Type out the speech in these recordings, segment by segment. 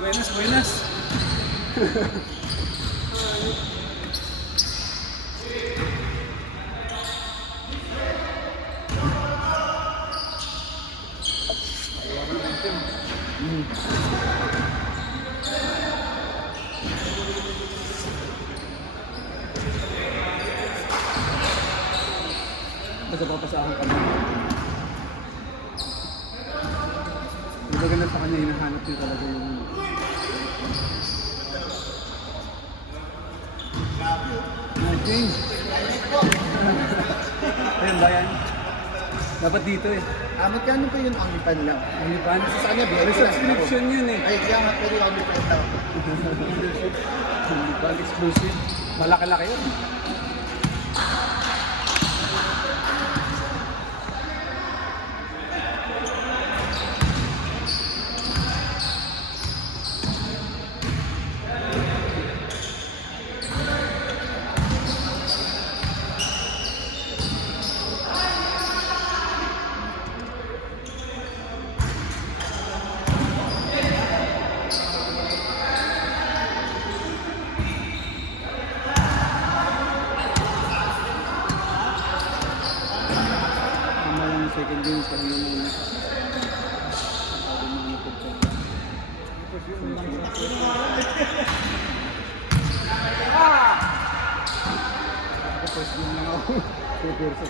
Buenas, buenas. Basta papasahan ka na. Yung maganda sa kanya, hinahanap niya talaga yung... Change! Ayun ba yan? Dapat dito eh. Magkano pa yun OnlyFan lang? OnlyFans? Sa kanya, May subscription yun eh. Ay, kaya nga pwede OnlyFan daw. OnlyFans exclusive. Malaki-laki yun. Second games kami muna. First game lang ako. Super sa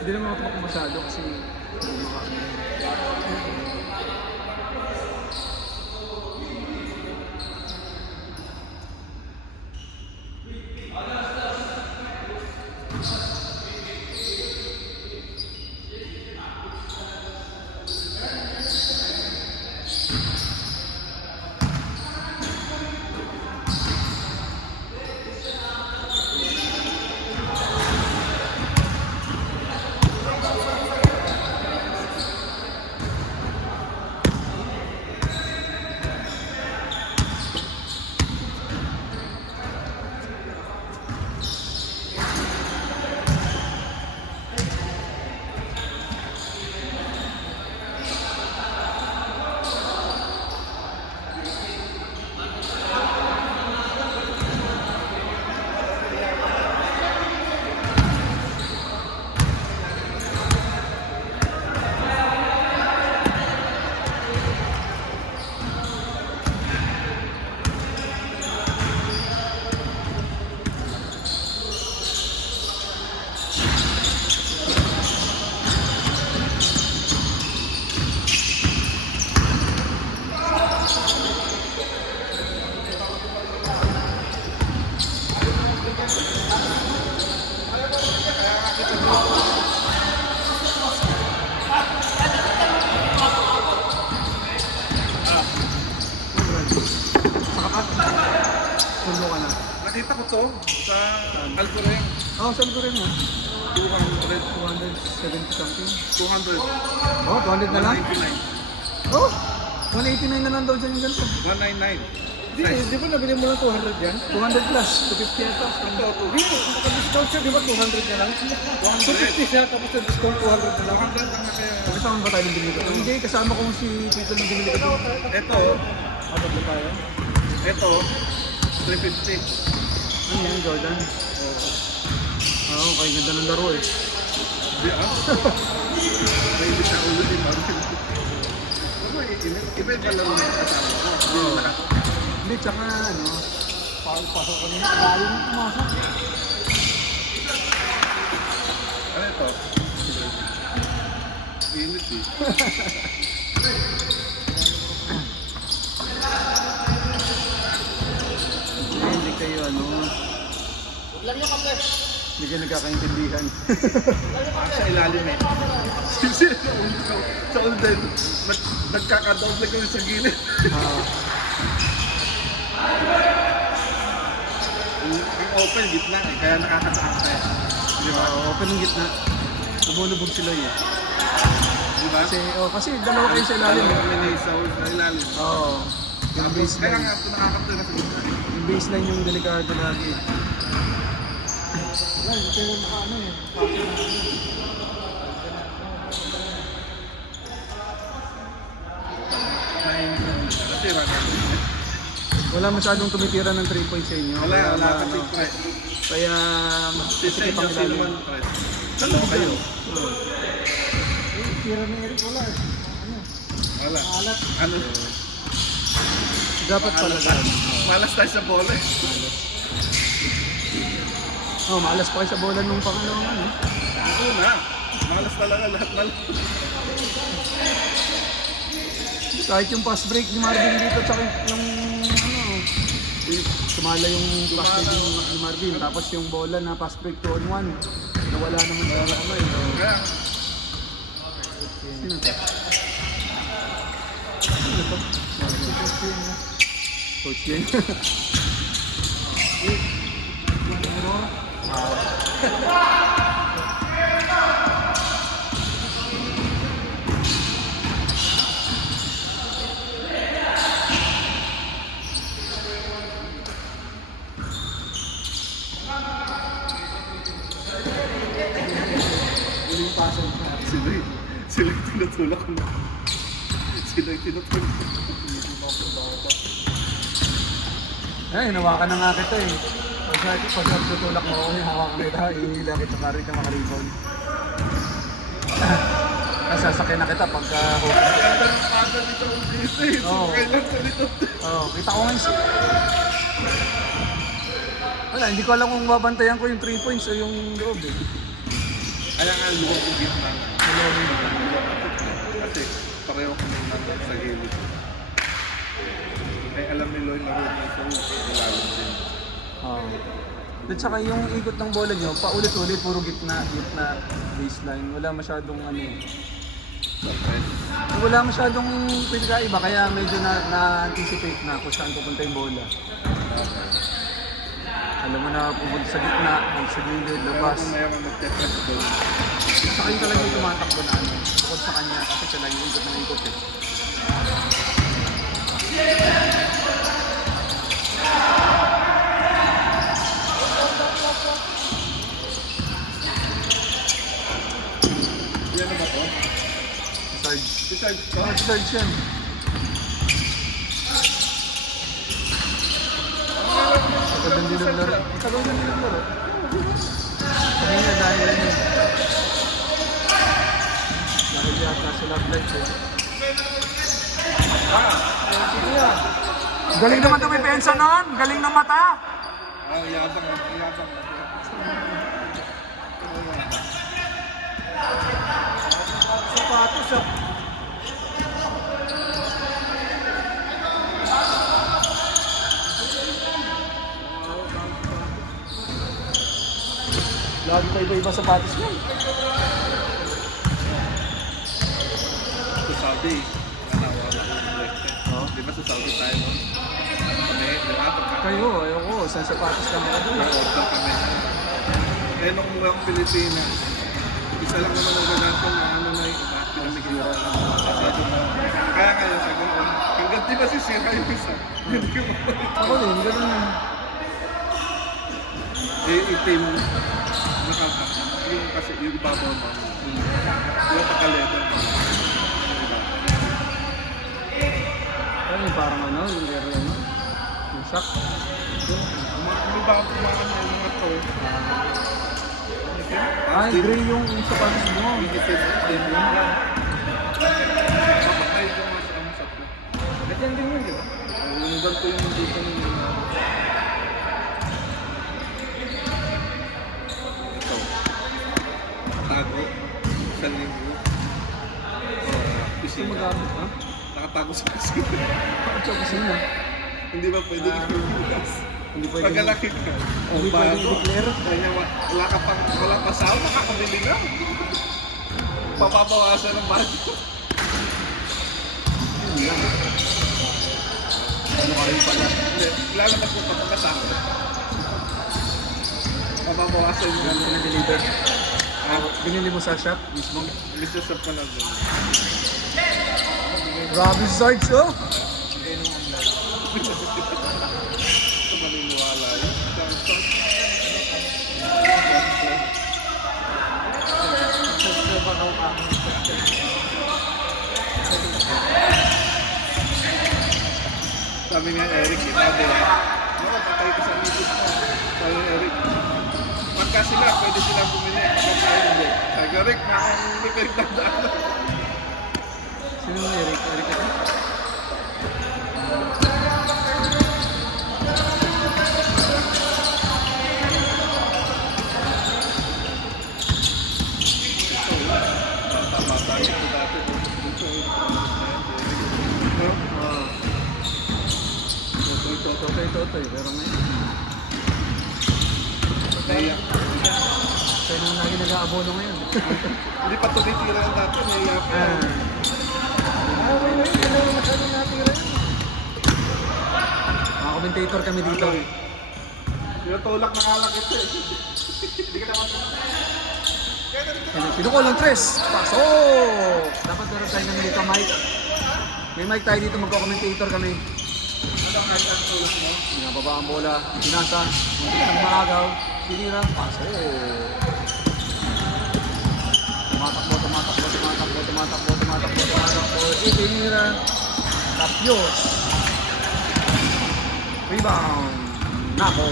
hindi naman ako masyado kasi hindi Nakita ko to sa Alcoren. oh, saan ko rin mo? 200. 270 something. 200. Oh, 200 na lang? 199. Oh! 189 na lang daw dyan yung ganito. 199. Di ba nabili mo lang 200 yan? 200 plus, 250 ata. Ito, Hindi, naka-discount siya, di ba 200 na lang? 250 siya, tapos yung discount 200 na lang. 200 lang kasi. Kasama ba tayo ng binili ko? Hindi, kasama ko si Tito ng binili ko. Ito, Abot na tayo? ito, 350. Ano yan, Jordan? Oo, kaya ganda ng laro eh. Di ah. Mahilig na ulo din. Iba-iba laro na kasama ko. Oo. Hindi, tsaka ano, pasok ko niya. Layo na pumasok. Ano ito? Init eh. Hindi kayo ano, hindi kayo nagkakaintindihan. Sa ilalim eh. Kasi sa ulo din, nagkakadoble kami sa gilid. Yung open, gitna eh, kaya nakakatakot eh. Di ba? Open yung gitna. Lumulubog sila eh. Di ba? Kasi dalawa kayo sa ilalim eh. Kami na sa ilalim. Oo. Yung Kaya baseline. nga ito nakakatira sa gitna. Yung baseline yung delikado lagi. Wala, hindi tayo makaano eh. Wala masyadong tumitira ng 3 points sa inyo. Wala, Kaya, wala ano, kasi pre. Kaya Si sa masikip inyo, ang sino ilalim. man pre. Ano kayo? Tira ni Eric, wala eh. Wala. Alat. Ano? Dapat pala Malas, ganun. malas tayo sa bola eh. Oh, malas pa kayo sa bola nung pangalawang ano. Ito na. Malas talaga lahat na lang. Kahit yung pass break ni Marvin dito, tsaka yung ano, sumala yung pass break ni Marvin. Tapos yung bola na pass break 2-on-1, nawala naman sa kamay. Kaya, Sino to? Sino to? Coach Yen. sila yung tinutulak mo. Sila yung tinutulak mo. Ay, hinawakan na nga kita eh. Pag tutulak mo ako, hinawakan kita, ihila kita ka rin na makaribon. Nasasakyan na kita pagka open. Ganda ng paga dito ang dito eh. Oo. Kailan sa dito. Oh, kita ko ngayon wala, hindi ko alam kung babantayan ko yung 3 points o yung loob eh. Kaya nga luwag ko gitna. Kasi pareho kami nandun sa gilid. Eh alam ni Loy na road na sa ilalim din. Oh. At saka yung ikot ng bola nyo, paulit-ulit, puro gitna, baseline. Wala masyadong ano eh. Surprise. Wala masyadong pinagkaiba, kaya medyo na-anticipate na kung saan pupunta yung bola. Alam mo na pupunta sa gitna, sa gilid, Pero labas. kung mayroon nag-test doon, Sa kanya talaga yung tumatakbo na ano. Bukod sa kanya, kasi siya lang yung ikot ng ikot eh. yan na ba to? Sarge. Besides to, Oh, si Sarge yan. Tagal din naglaro. Tagal din naglaro. Sabi niya dahil ano. Dahil yata sa love life eh. Galing naman tumipensa noon. Galing ng mata. yabang. Sapatos ah. Lagi pa iba-iba sapatos niya. Sa Saudi, nawawala ko ng elected. Oo. Di ba sa Saudi tayo no? Kami, di ba? Kayo, ayoko. Saan sapatos lang ako doon. Order kami. Eh, nung umuwi akong Pilipinas, isa lang naman ang gaganto na ano na yung iba, pinamigyan ko ng mga sapatos. Kaya ngayon, sa ganun, hanggang di ba sisira yung isa? Hindi ko Ako din, ganun yun. itim, nakaka, yung kasi yung ibabaw mo, yung pagka-leather. Ano yung parang ano, yung area ano? Yung shock. Yung bago kumakan na yung mga to. Ay, gray yung sapatos mo. Itim. Ay, yun. Kapatay ko nga sa amusap ko. Ganyan din yun, di ba? Yung ganito yung dito ng ito. Tago. Sa linggo. Gusto Pisina. magamit, ha? Nakatago sa pisina. Bakit sa kusina? Hindi ba pwede i-bukas? Hindi pwede. Pagkalaki ka. Hindi pwede i-declare. Kaya wala ka pang, wala pa sahod, makakabili na. Papabawasan ng budget. Yun lang. Ano ka rin pala? Hindi, lalabas mo pa pagkasama. Papabawasan yung ano. Pinag-deliver. Binili mo sa shop mismo. Mr. Shop ka lang doon. Grabe si Sarge, oh! Ito maniniwala yun. Sabi sabi nga Eric, sinabi, patay ka sa misis mo. Sabi ni Eric, pagka sila, pwede silang bumili. Kapag tayo hindi. Sabi ko, Eric, may pinagdadaanan. Sino yung Eric? Eric ito? Tama tayo ito dati. No? Totoy. Pero ngayon, Naiyak. kaya nang lagi nag-aabono ngayon. Hindi pa tumitira yung dati. Naiyak. Mga commentator kami dito. Tinutulak na kalakit eh. Pinukol ng tres. Paso! Dapat meron tayo kami dito, Mike. May mic tayo dito, magko-commentator kami. Ano ang kahit ang tulak mo? Binababa ang bola, binasa, muntik ng maagaw, sinira, paso. Tumatakbo, itinira, Tapios. Rebound, Nako.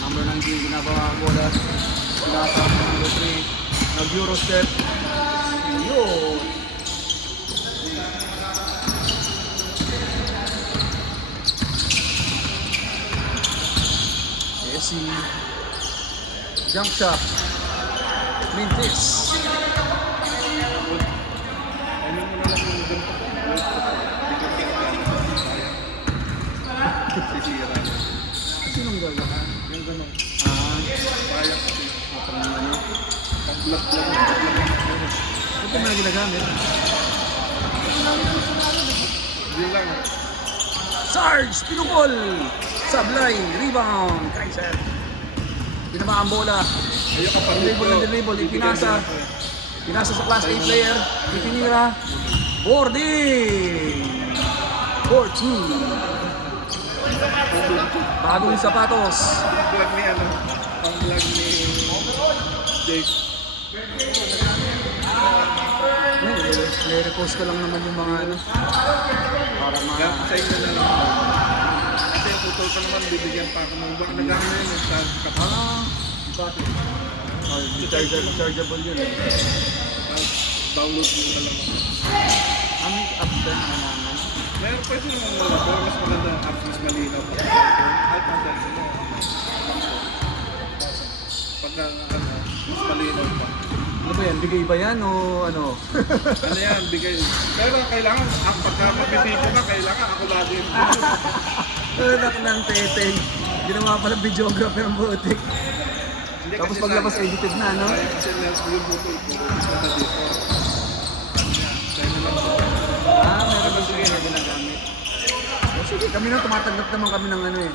Number 19, binababa ang bola, binasa, number 3, nag-Eurostep. Yun. Messi, jump shot, Mintis. Ano mo na lang yung ganito? Sisira. Sinong gagawa? Yung gano'n. Ah, Kaya kasi. parang ano. Pag-vlog. Ito na ginagamit. Yun lang. Sarge, pinukol. Sablay, rebound, Kaiser. Pinaba ang bola. Ayoko pa Dribble, ipinasa. Pinasa sa class A player. Itinira. Boarding. 4-2. Bagong sapatos. Pang-vlog ni ano? Pang-vlog ni Jake. Nire-repost ko lang naman yung mga ano. Para Gamit sa inyo na lang. Kasi yung tutol pa naman, bibigyan pa ako ng bak. Nagamit na yun sa kapal. Bakit? Oh, chargeable yun eh. Download mo na lang. May apps din na naman. Meron pwede naman wala. Pero mas maganda ang apps, mas malinaw. Kahit ang dance mo. Pagka ano, mas malinaw pa. Ano ba yan? Bigay ba yan o ano? Ano yan, bigay. Pero kailangan, pagka mapipito ka, kailangan ako lagi. Anak ng teteng. Ginawa pala videographer ang butik. Hindi Tapos kasi paglabas sana- edited na, no? Ay, kasi yung buto ito, punta dito. Kaya na lang. Meron ba sige na ginagamit? O sige, kami na tumatanggap naman kami ng ano eh.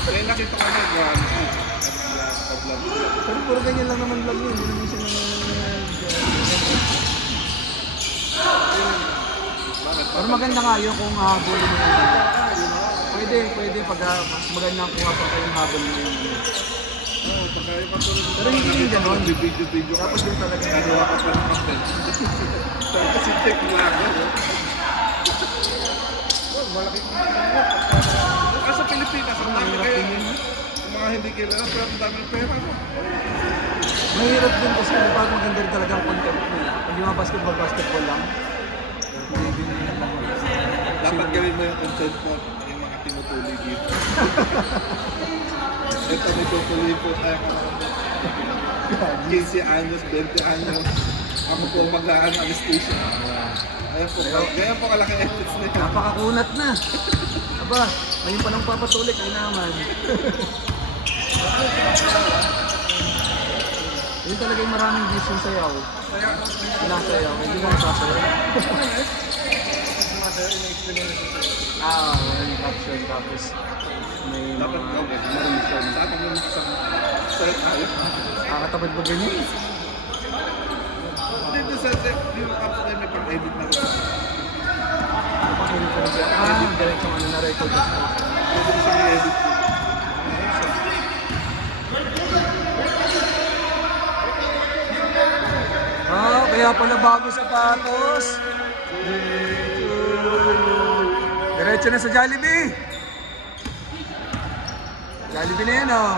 Kaya nakita ko na gawin. Pero puro ganyan lang naman vlog yun. Hindi naman siya pero maganda nga yun kung habol mo yun. Pwede. Pag mas maganda kung habol kayong habol mo yun. Oo, pagka yung katulad. Pero hindi rin ganon. Video. Dapat yung talaga Nagawa ka pa ng content. Tapos si Tech Lago. Malaki sa Pilipinas, ang dami Mahirap kaya din yun. yung mga hindi kilala, pero ang dami ng pera mo. Mahirap din kasi pag maganda rin talaga ang content mo. Hindi mga basketball lang. Hindi din Dapat gawin mo yung content mo, yung mga tinutuloy dito. Ito may tutuloy po tayo ng 15 anyos, 20 anyos. Ako po mag-aan anesthesia. Ayan po, ganyan po kalaki efforts nito. napakakunat na. Aba, ngayon pa lang papatulik ay naman. Yun talaga yung maraming views yung sayaw. Pinasayaw, hindi mo nasasayaw. May caption tapos may Dapat mga gawin. narration. Saan mo sa tayo? Nakakatabad ba ganyan? Dito sa yung apps na may pang-edit na ito. Ano pang edit ko na siya? Direct yung ano na record. Pwede mo siya i-edit. Kaya pala bago sapatos. Diretso na sa Jollibee. Jollibee na yan, oh.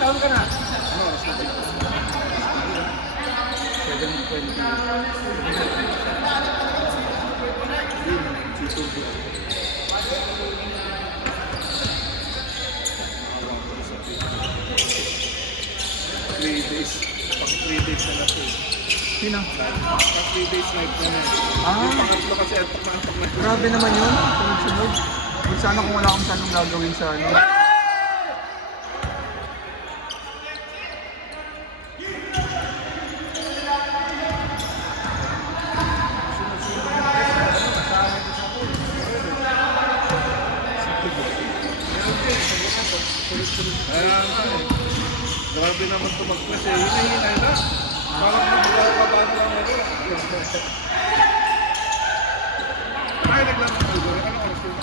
Taon ka na? Ano oras na dito? 7:20. Tuturbo. 3 days. Pag 3 days na lang po. Sino? Pag 3 days night na na. Ah. Yung pangatlo kasi antok na antok na. Grabe naman yun. Sunod-sunod. Kung sana kung wala akong sanong gagawin sa ano. Kaya nga eh. Grabe naman tumagpas eh. Hinahinay na. Parang nagkakabahan lang ako. Ay, naglaro ng Algor. Ano oras yun?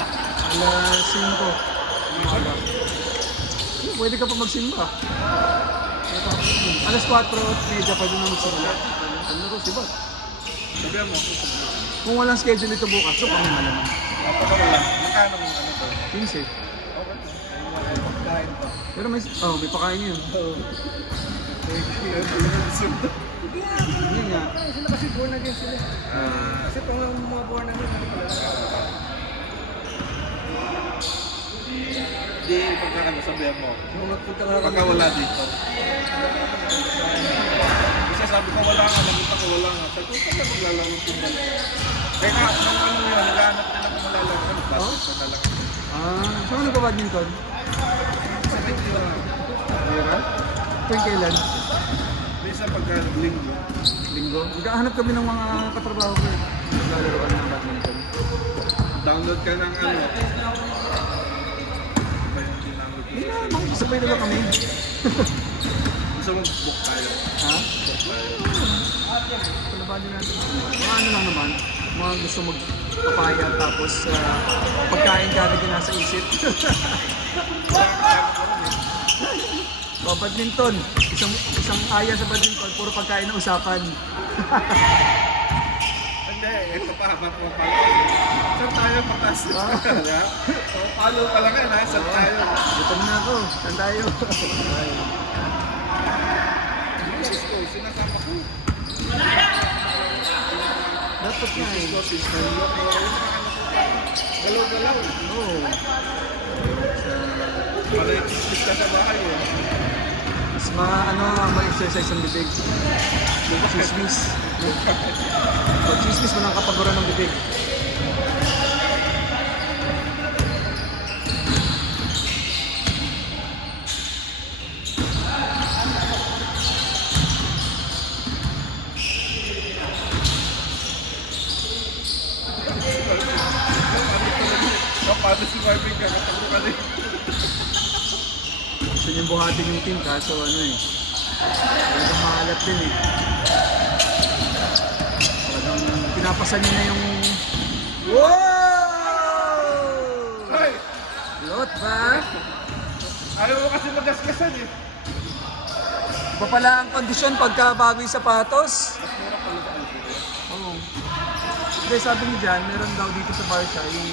Alas 5. Umaga. Pwede ka pa magsimba. Alas 4:30 pwede na magsimba. Ano ko si Bot? Sabihan mo. Kung walang schedule ito bukas, so kami malamang. Kapag wala. Magkano mo ano ba? 15. Okay. Kain pa. Pero may pakain yun. Yun nga. Sila kasi born again sila. Kasi kung ang mga born again, ano pala? Hindi, pagkakano sabihan mo. Nung nagpunta nga Pagka wala dito. Kasi sabi ko wala nga, nakita ko wala nga. Sabi ko, saan ka maglalaro ng tumbal? Kaya nga, nung ano yun, naghahanap din ako malalaro. Basket na lang. Saan ka nagpa-badminton? Sa video na. Meron? Tuwing kailan? Minsan pagka linggo. Linggo? Magkahanap kami ng mga katrabaho ko. Naglalaro kami ng badminton. Download ka ng ano. Ba yung download ko? Hindi na, makikisabay na lang kami. Gusto mo book tayo. Ha? Palabadin natin. Mga ano lang naman, mga gusto magpapaya tapos pagkain ka agad yung nasa isip. Badminton. Isang aya sa badminton, puro pagkain na usapan. Hindi, ito pa, habang mo pala. Saan tayo patas? Palo pa lang yan ha, saan tayo? Gutom na ako. Saan tayo? Misis ko, sinasama ko. Dapat nga Misis eh. ko, sister mo. Galaw-galaw. Oo. Para ikis ka sa bahay eh. Mas ma-exercise ang bibig. Chismis. Pag chismis mo nang kapaguran ng bibig. Paano si Marvin ka? Katalo ka din. Gusto niyong buhatin yung team kaso ano eh. Talagang maalat din eh. Talagang pinapasan niya na yung... Wow! Ay! Lot ba? Ayaw mo kasi magasgasan eh. Iba pala ang kondisyon pagka bago yung sapatos. Mas mura pala sa Algor. Oo. Hindi, sabi ni Jan, meron daw dito sa Barca yung...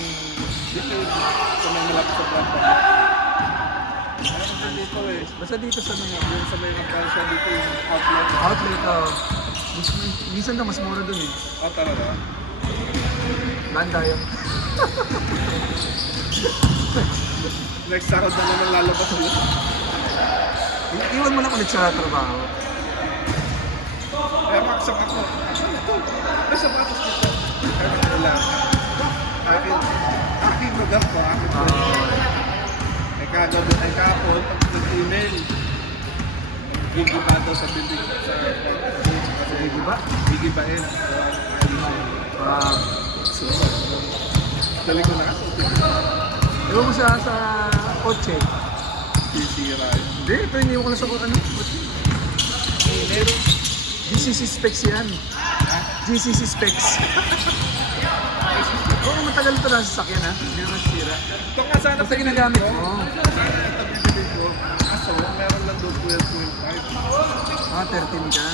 Dito sa may malapit sa Brapa. Meron din dito eh. Basta dito sa mga... Yung sa may nagkasya dito yung outlet. Outlet, oh. Minsan daw mas mura dun eh. Oh, talaga? Laan tayo. Next sahod na naman lalabas yun. Iwan mo lang ulit sa trabaho. Kaya maksang ako. May sapatos dito. Kaya nagkailangan. Aking lugar ko, aking lugar. Ay kagabi, ay kahapon, pag nag-email, gigiba daw sa bibig sa airport. Kasi Gigiba? gigibain. Dali ko na kasi. Iwan mo sa kotse. Sisira yun. Hindi, ito iniwan ko lang sa ano. Meron. GCC specs yan. GCC specs. Oo, matagal ito na sasakyan ha. Hindi naman sira. Ito nga sana Basta ginagamit mo. Sana ito bibili ko. Kaso, meron lang doon 12.5. 13 ka.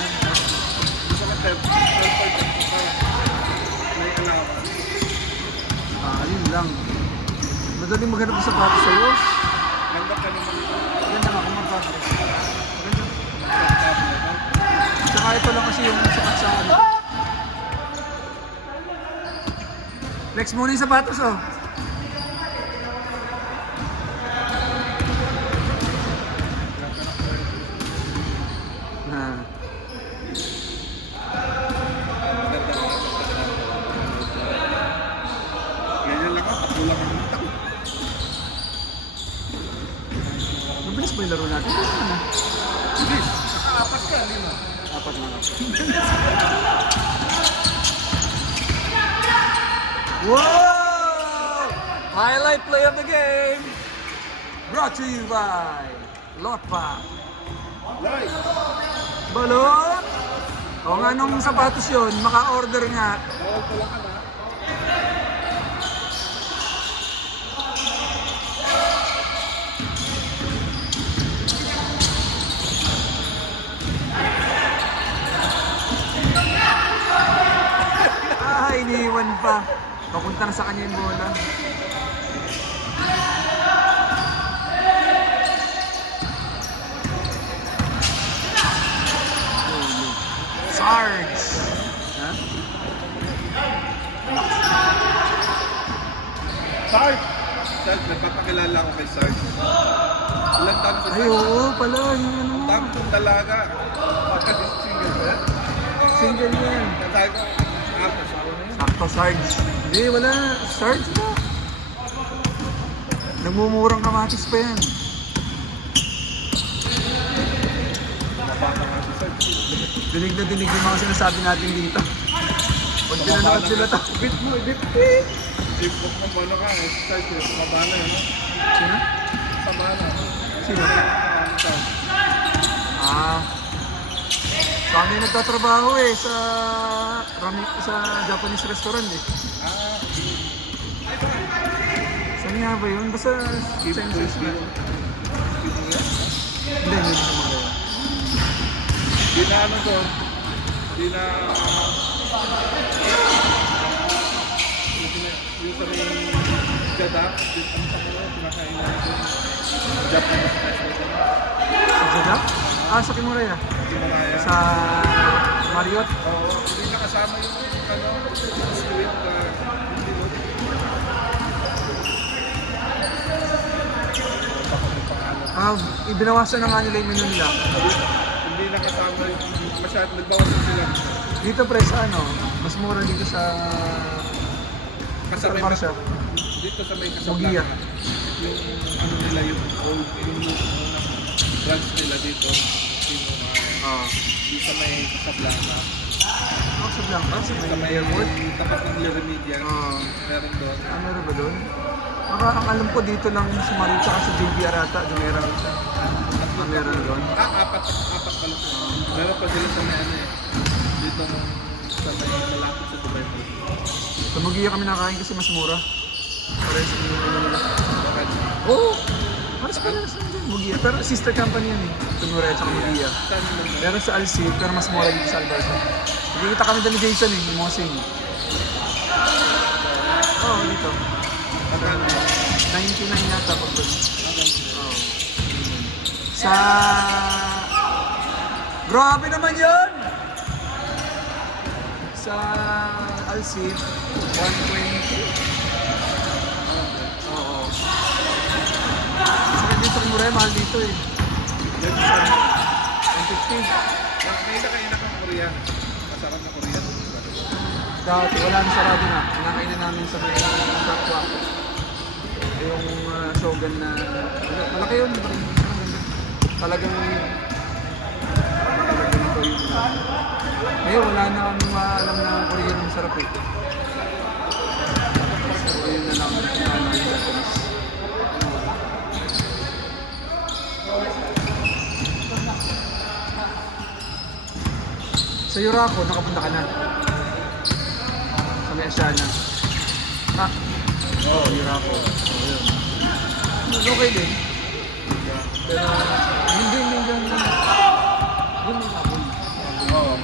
ka 12% pa. May allowance. Yun lang. Madali maghanap ng sapatos sa'yo. Ganda ka naman. Ganda nga kung magkano. Maganda. Tsaka ito lang kasi yung sapat sa ano. Flex muna yung sapatos oh. Ah. Ganyan lang ako, kulang ang utang. Mabilis ba yung laro natin? Ano? Bilis, nakaapat ka, lima. Apat na lang. Whoa! Highlight play of the game! Brought to you by Lotpa. Live! Balot! O nga nung sapatos yun, maka-order nga. Bawal ko lang ka na. Iniwan pa. Papunta na sa kanya yung bola. Sarge! Ha? Sarge! Sarge, nagpapakilala ako kay Sarge. Ilang taon si Ay, Sarge? oo pala. Yung ano mo. Tama kong dalaga. Single ba? Single yan. Sabi ko, apo, sabi na yun. Sakto, Sarge. Hindi, wala. Sarge ba? Nagmumurang kamatis pa yan. Napaka nga si Sarge. Dinig na dinig yung mga sinasabi natin dito. Pag pinanood sila to. Bit mo, bit. Bit mo, ano ka, si Sarge, sumaba na yun. Sino? Sumaba na. Sino? Sarge. Kami nagtatrabaho sa Japanese restaurant eh. Saan nga ba yun? Basta census na. Hindi sa mga yun. Di na ano to, di na yung sa may Gadak, ang takuro, pinakain natin Japanese restaurant. Sa Jeddah? Sa Kimuraya. Himalaya. Sa Marriott. Oo, hindi nakasama yung squid na hindi mo. Ibinawasan na nga nila yung menu nila. Hindi nakasama yung masyadong nagbawasan sila. Dito pre sa ano, mas mura dito sa Kasabay Para siya. dito sa may Mugia. Casablanca. Yung ano nila yung old, yung branch nila dito. Yung dito sa may Casablanca. Sa Blanca, sa Sa may may airport. tapat ng Liremedian. Meron doon. Meron ba doon? Ang alam ko dito lang sa Marriott tsaka sa JB Arata, doon meron siya. Meron doon. Apat pala. Meron pa sila sa may ano eh. Dito sa may malapit sa Dubai Mall. Sa Mugia kami nakain kasi mas mura. Parehas yung menu nila. Bakit? Oo! Halos parehas lang din. Mugia. Pero sister company yan eh. Tumura tsaka Mugia. Saan mo naman? Meron sa Alcid, pero mas mura dito sa Alberta. Nakikita kami dali Jason eh, yung mga sing. Oo, dito. Magkano? 99 yata pag doon. Oo. Sa... Grabe naman yun! Sa Alcid, 120. Oo. Sa dito sa Kimura, mahal dito eh. Yan sa 150. Nakakain kang Korea. Masarap na Korea. Dati, wala na sarado na. Kinakainin namin sa may Sakwa. Yung Shogun na... Malaki yun. Talagang... Talagang ito yung... Ngayon, wala na kami maalam na Korean ng sarap eh. So, yun na lang ang Japanese. Sa Yurako, nakapunta ka na. Sa may Asiana. Oo, Yurako. Okay din. Pero, hindi yung sabon. Oo.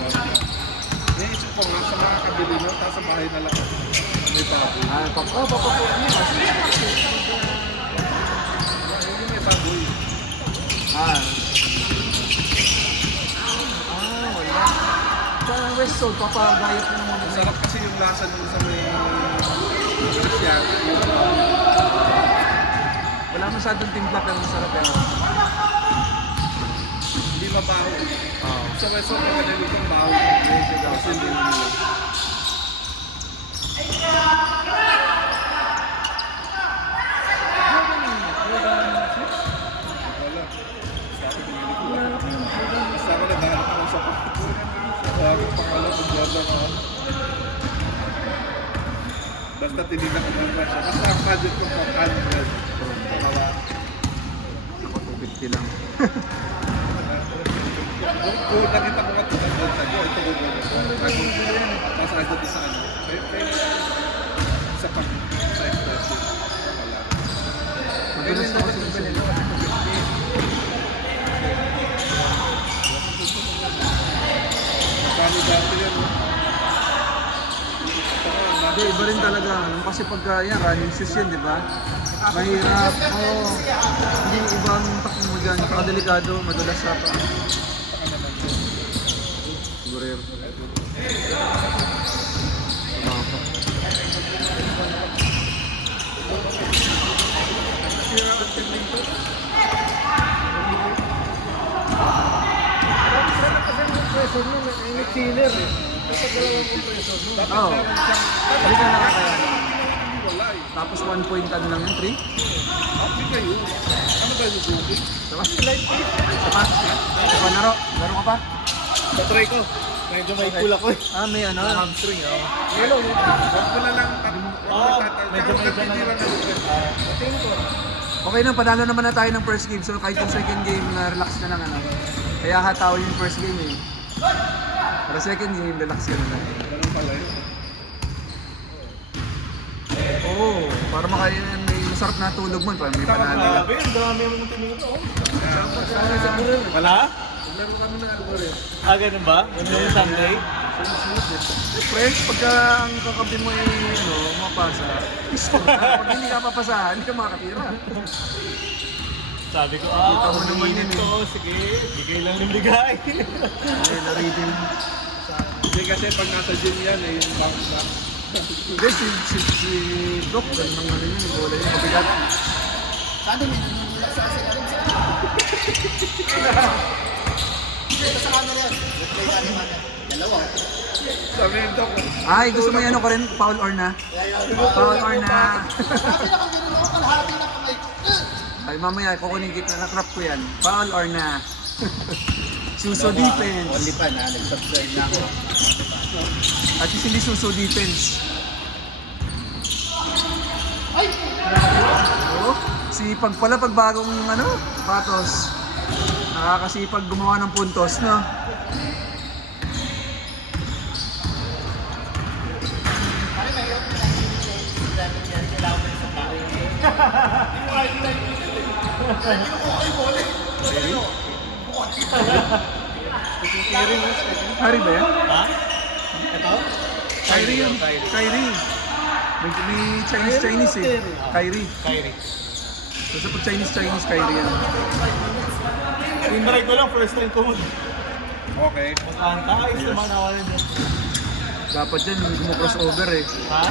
bahay na lang. May baboy. Papapuan mo kasi. Hindi may baboy. Wala. Sa West Zone, papagayat mo muna. Masarap kasi yung lasa nung sa may Asia. Wala masyadong timpla pero masarap yan. Hindi mabaho. Sa West Zone, may nilutong baho. Kasi hindi mo nila. Wala. Basta ako naghahanap ako sa pangalan kung Jordan ako. Basta tinignan ko ng presyo. Basta ang budget ko for 100. Pakawa. Ako 250 lang. Kung nakita ko nga ito, ito ko. Tapos ay ito sa ano. Isa pang side person. Wala. Madalas na kasi sa nila. Kano dati yan. Hindi, iba rin talaga. Kasi pagka yan, running shoes yan, di ba? Mahirap. Hindi ibang takbo mo dyan. Saka delikado, madalas sa pa. Siguro yun. Compressor mo, may chiller eh. Dapat dalawang compressor mo. Oo. Hindi ka nakakaya. Wala eh. Tapos 1 point ano lang yun, 3? Hindi kayo. Ano ba yung Suzuki? Diba? Isa pa? Isa pa laro? Laro ka pa? Patry ko. Medyo may kulak ko eh. May ano? Hamstring oh. Hello. Huwag ko na lang medyo may ganun. Okay na, panalo naman na tayo ng first game. So kahit yung second game, relax na lang ano. Kaya hataw yung first game eh. Para second game, relax ka na lang. Ganun pala yun. Oo, para makaya may masarap na tulog mo. May panalo lang. Grabe, ang dami mo nang tinignan ko. Wala? Naglaro kami ng algorithm. Ganun ba? Yung Sunday? Siyempre, pagka ang kakabi mo ay mapasa, score ka. Pag hindi ka papasahan, hindi ka makakatira. Sabi ko, Kita mo naman yun eh. to. Sige, bigay lang ng bigay. Ay, naritin. Hindi kasi pag nasa gym yan eh, yung bounce back. Hindi, si Doc, ganun ng ano yun, yung bola yun, mabigat. Sabi yung doc, Ay, gusto mo yan ko rin? Foul or na? Foul or na? Ay, mamaya, kukunin kita na crop ko yan. Foul or na? Suso defense. Only pa na, nag-subscribe na ako. At least hindi suso defense. Oh, sipag pala pag bagong patos. Nakakasipag gumawa ng puntos, no? Harry ba yan? Ha? Ito? Kyrie yan. Kyrie. May Chinese eh. Kyrie. Kyrie. So sa pag Chinese, Kyrie yan. Tinry ko lang, first time ko okay. mag-anta. Ayos naman nawalan dyan. Dapat yan, hindi mo crossover eh. Ha?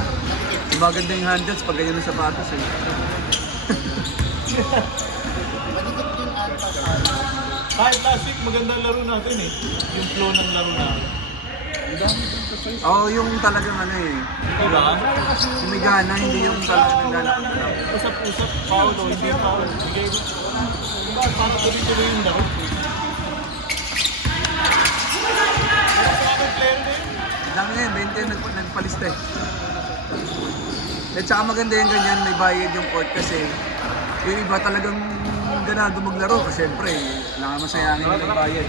Maganda yung handles pag ganyan ng sapatos eh. Kahit last week, magandang laro natin eh. Yung flow ng laro natin. Oo, yung talagang Diba? yung may gana, hindi yung talagang nagana. Usap-usap, Paolo, hindi Paolo. Bigay ko. Diba, paano tuloy-tuloy yung laro? Sa akin player din. Lang nga 20 yung nagpalista eh. At saka maganda yung ganyan, may bayad yung court kasi yung iba talagang ganado maglaro kasi syempre, kailangan masayangin yung bayad.